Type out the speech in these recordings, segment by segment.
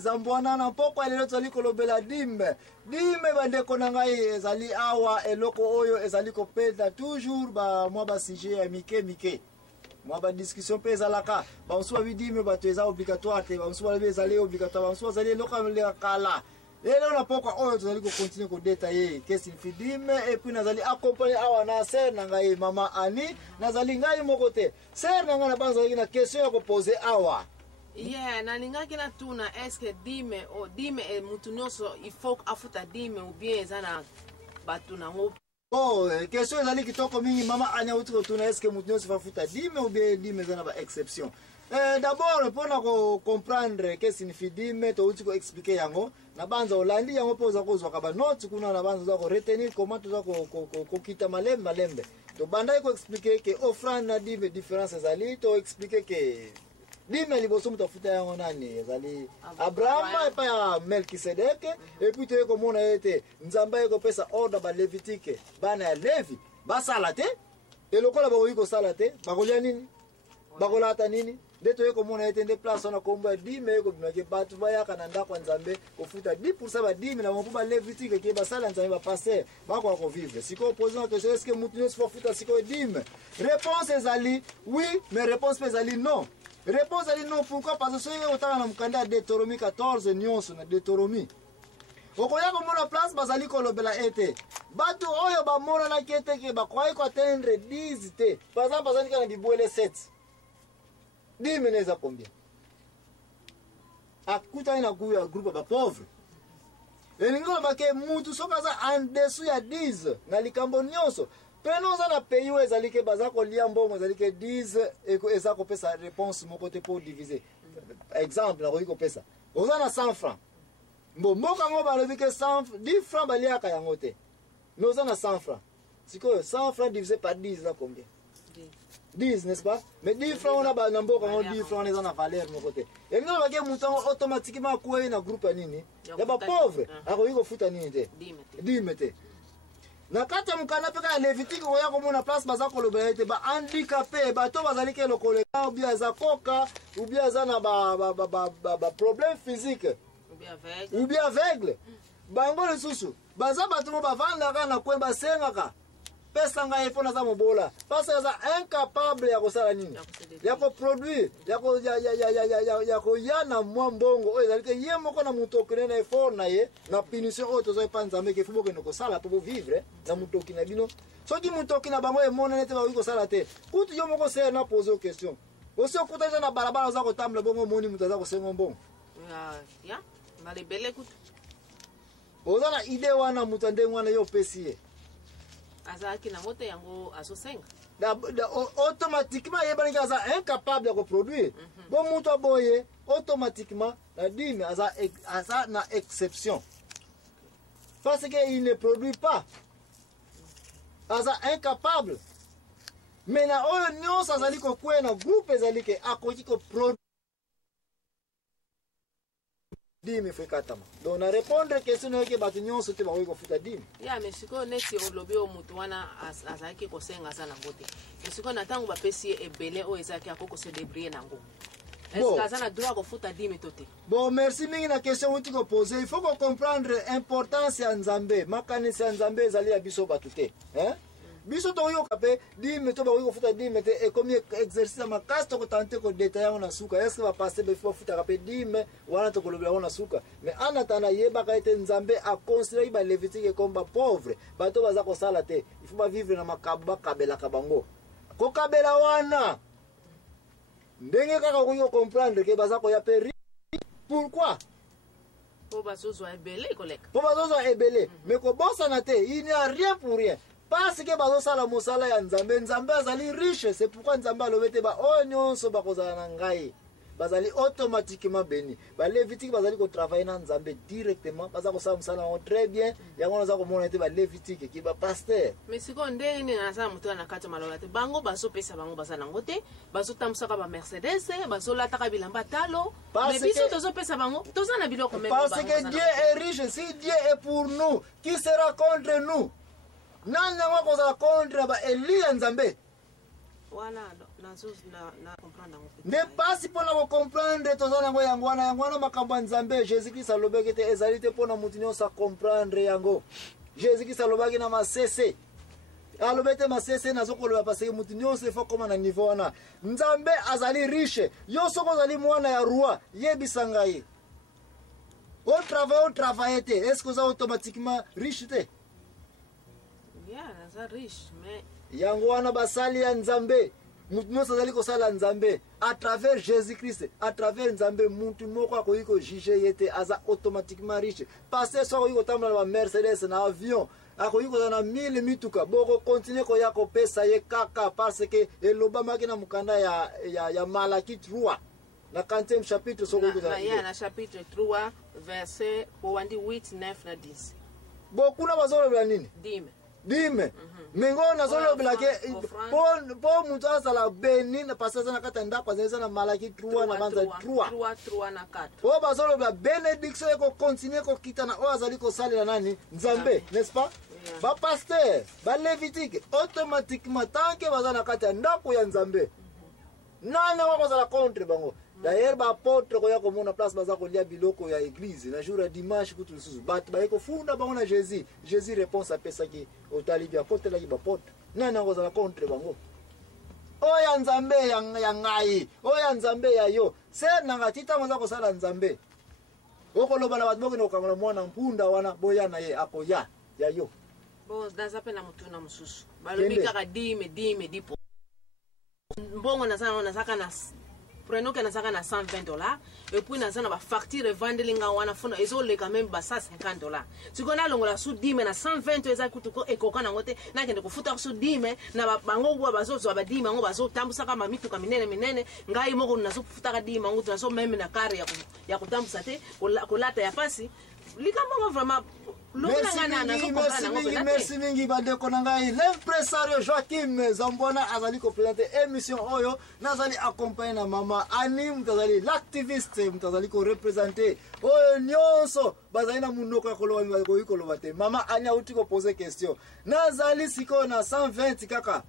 Zambwana na poko lelo toli kolobela dime bandeko na ngai ezali awa eloko oyo ezali kopeda toujours ba mwa ba sujet ya mike mwa ba discussion pe ezalaka ba nsuwa bidime bato eza obligatoire te ba nsuwa ezali obligatoire ba nsuwa ezali eloko ya kala lelo na poko oyo tozali ko continuer ko détailler qu'est-ce qu'il fait dime et puis nazali accompagner awa na sœur na ngai mama Ani nazali ngai moko te sœur na ngai na banza na question ya ko poser awa. Yeah, na ningaki na tuna eske dime o dime e mutu nyonso il faut afuta dime ou bien ezana batu na ngo. Oh, question ezali kitoko mingi mama anya uti ko tuna eske mutu nyonso afuta dime ou bien dime ezana ba exception. D'abord pour comprendre qu'est-ce que signifie dime to uti ko expliquer yango na banza olandi yango poza ko zwa ba note kuna na banza za ko retenir comment to za ko kita malembe. To banda ko expliquer que offrande na dime différence ezali to expliquer que dime liboso mutafuta yango nani ezali Abraham pa ya Melkisedek et puis tu komona ete nzamba yeko pesa order ba Levitique bana ya Levi basala te elokola ba oyiko sala te bakolia nini bakolata nini ndeto yeko mona ete nde place na komba dime yeko binake batu bayaka na ndako nzambe kofuta 10% ba dime na mpo ba Levitique ke basala nzambe ba passer bako ko vivre siko posant que est-ce que mutu nyonso futa siko dime réponse ezali oui mais réponse ezali non. Réponse à non, pourquoi? Parce que si on a un candidat Deutéronomie 14, nyonso na Deutéronomie. Okoya ko mona place bazali kolobela ete. Batu oyo ba mona na kete ke ba kwai ko atteindre 10 te. Par exemple, bazali kana bibwele 7. 10 meneza combien? Akuta ina kuya groupe ba pauvre. Elingo ba ke mutu sokaza en dessous ya 10 na likambo nyonso. Prenons un pays où ezali ke bazako liambo ezali ke 10 et que ezako pesa réponse mon côté pour diviser. Exemple na ko pesa. Ozana 100 francs. Mboka ngo balobi ke 100 10 francs baliaka yango te. Mais ozana 100 francs. Siko 100 francs divisé par 10 ça combien? 10 n'est-ce pas? Mais 10 francs on a ba mboka ngo 10 francs on a valeur mon côté. Et nous ba ke mutu automatiquement ko na groupe nini? Ya ba pauvre. Ako futa nini te? 10 mete. Na kata mukana peka Levitique oya ko mona place baza ko lobela ete ba handicapé ba to bazali ke lokole ou bien za koka ou bien za na ba problème physique ou bien aveugle bango le susu baza bato mo bavanda kana ko ba sengaka pesa nga ifona za mobola parce que za incapable ya kosala nini ya ko produire ya ko yana mwa mbongo oyo ezali ke ye moko na mutoki na effort na ye na punition oyo tozo epanzambe ke fubo ke no kosala po vivre na mutoki na bino soki mutoki na bango e mona nete ba wi kosala te kutu yo moko se na poser question osi okuta na barabara za kotamla bongo moni mutu za kosengo mbongo ya malebele kutu ozana ide wana mutu ndengo wana yo pesi azaki na moto yango azosenga automatiquement yebani aza incapable de produire bon mutu aboye automatiquement la dime aza na exception parce que il ne produit pas aza incapable mais na oyo nyonso azali ko kwena groupe ezali ke akoki ko produire dime fait katama donc na répondre question que batu nyonso te bakoki kofuta dime ya mais siko neti olobi o mutu wana azaki kosenga sana ngote siko na tango bapesi ebele o ezaki akoko se débrouiller nango est-ce que azana droit kofuta dime tote bon merci mingi na question uti ko poser il faut ko comprendre importance ya nzambe makanisi ya nzambe ezali ya biso batu te hein biso to yo kape dime to ba ko futa dime te et comme exercice makasi to ko tenter ko détailler na suka est-ce que va passer be faut futa kape dime wana to ko lobela na suka mais anatana yeba ka ete nzambe a considérer ba Levitique comme ba pauvre ba to baza ko sala te il faut ba vivre na makaba kabela kabango ko kabela wana ndenge kaka ko comprendre que baza ko ya peri pourquoi po bazozo ebele koleka po bazozo ebele mais ko bossa na te il n'y a rien pour rien parce que bazo sala mosala ya nzambe nzambe azali riche c'est pourquoi nzambe alobete ba onyonso bakozala na ngai bazali automatiquement béni ba Levitique bazali ko travailler na nzambe directement baza ko sala mosala très bien yango naza ko mona ete ba Levitique ki ba pasteur mais siko ndenge na za mutu na kata malola te bango bazo pesa bango baza nango te bazo tamusaka ba Mercedes bazo lataka bilamba talo mais biso tozo pesa bango toza na biloko même parce que Dieu est riche si Dieu est pour nous qui sera contre nous nana wako za contre ba Elia nzambe wana na comprendre ngo nde pasi mpona kocomprendre toza nango yango wana makambo ya nzambe jésus christ alobaki te ezali te mpona motu nyonso acomprendre yango. jésus christ alobaki na masese alobi te masese nazokoloba parce que motu nyonso efo koma na niveau wana. nzambe azali riche, yo soki ozali mwana ya roi yebisa ngai otravaille te, est ce que oza automatiquement riche te? naza riche mais yango wana basali ya nzambe mutu nyonso azali kosala nzambe à travers jésus christ, à travers nzambe mutu moko akoki kojuge ye te, aza automatiquement riche. paster so akoki kotambola na bamercedes na avion, akoki kozala na 1000 mituka, bokokontinue koya kopesa ye kaka parce que elobamaki na mokanda ya Malaki 3 na 40e chapitre so akoki kozala na chapitre 3 verset owandi 8 9 na 10 bokuna bazolobela nini? dime mengo nazolobela ke po mutu azala beni na pasi aza na kati ya ndako azali eza na Malaki 3 na banza 3 na 4 po bazolobela bénédiction ekokontinue kokita na oyo azali kosalela nani? nzambe, n'est-ce pas? bapaster balévitique automatiquement tanke baza na kati ya ndako ya nzambe nani wakozala contre bango? d'ailleurs baapôtre koya komona place baza kolia biloko ya église na jour ya dimanche kutu lisusu bato baye kofunda bango na jésus réponse apesaki otali biapotelaki baapôtre nani akozala contre bango? oya nzambe ya ngai, oya nzambe ya yo se nanga titango oza kosala nzambe okoloba na bato bokende kokangola mwana mpunda wana boya na ye akoya ya yo naza mpe na motuna mosusu balobi kaka dime dipo mbongo nazaka na prenons que nous avons $120 et puis nous avons facture vendelinga wana fona ezoleka même ba $150. Si on a longola sous 10 mais na 120 eza kutuko ekoka na ngote na kende kufuta sous 10 na bango kwa bazozo ba 10 ngo bazotambusa kama mituka minene ngai moko nazofuta ka 10 ngo tunaso même na kare ya kutambusa te kolata ya pasi likambo vraiment. Merci mingi bandeko na ngai. L'impresario Joachim Zambwana azali ko présenter émission oyo nazali accompagné na mama Ani mtazali l'activiste mtazali ko représenter oyo nyonso bazali na munoko ya koloba ko ikoloba te. Mama Ani auti ko poser question nazali siko na 120 kaka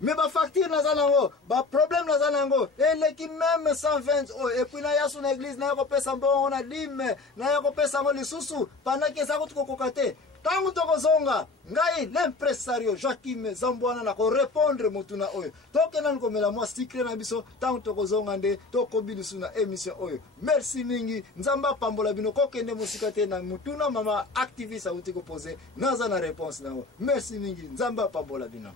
mais ba facture na zanango ba problème na zanango eleki même 120 et puis na yasu na église na ko pesa mbongo na dime na ko pesa ngo lisusu pendant que ça ko kokate tangu tokozonga ngai l'impresario Joachim Zambwana na ko répondre mutuna oyo tokena nkomela mwa secret na biso tangu tokozonga nde tokobilisu na émission oyo. Merci mingi nzamba pambola bino kokende musika te na mutuna mama activiste auti ko poser naza na réponse na. Merci mingi nzamba pambola bino.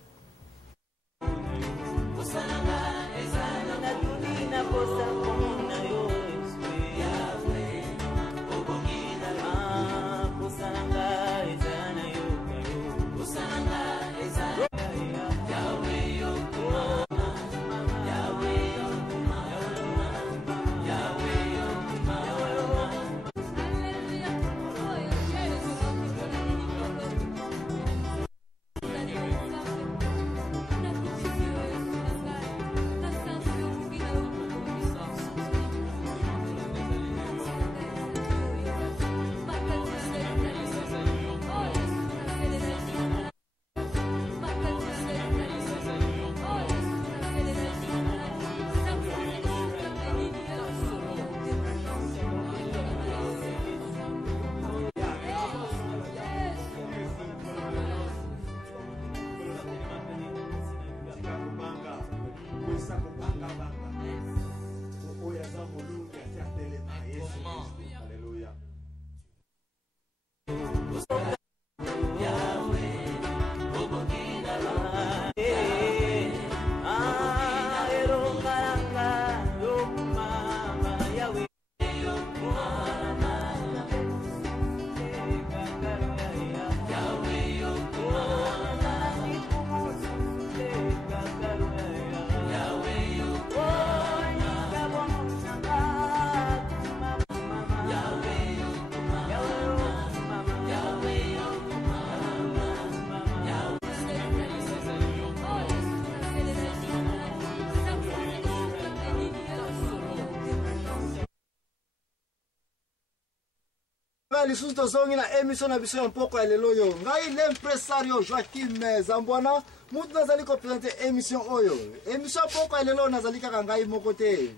lisusu tozongi na émission na biso ya mpoko ya lelo oyo ngai l'impresario Joachim Zambwana mutu nazali kopresente émission oyo émission mpoko ya lelo nazali kaka ngai moko te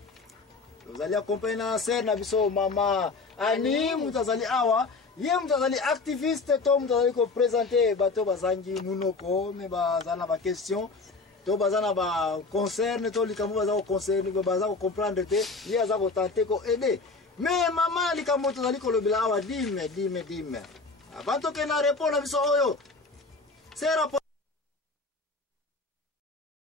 tozali accompagné na sere na biso mama Ani mutu azali awa ye mutu azali activiste to mutu azali kopresente bato bazangi munoko me bazala na baquestion to baza na baconcerne to likambo baza koconcerne baza kocomprendre te ye aza kotante koede mais mama likambo tozali kolobela awa dime avant tokenda répondre na biso oyo c'est rapport